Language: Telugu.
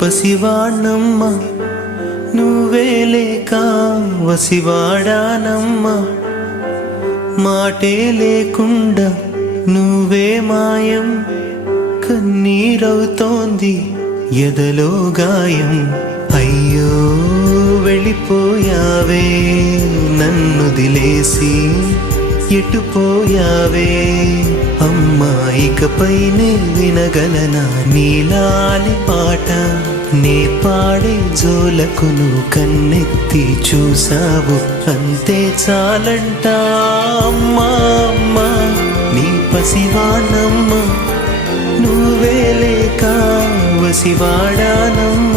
పసివాణ్ణమ్మ నువ్వే లేక వసివాడానమ్మ మాటే లేకుండా నువ్వే మాయం కన్నీరవుతోంది ఎదలో గాయం అయ్యో వెళ్ళిపోయావే నన్ను దిలేసి ఎటుపోయావే అమ్మా ఇకపైనే వినగలనా నీలాలి పాట నే పాడే జోలకు నువ్వు కన్నెత్తి చూసావు అంతే చాలంట అమ్మా అమ్మా నీ పసివాణమ్మ నువ్వే లేక వసివాడానమ్మ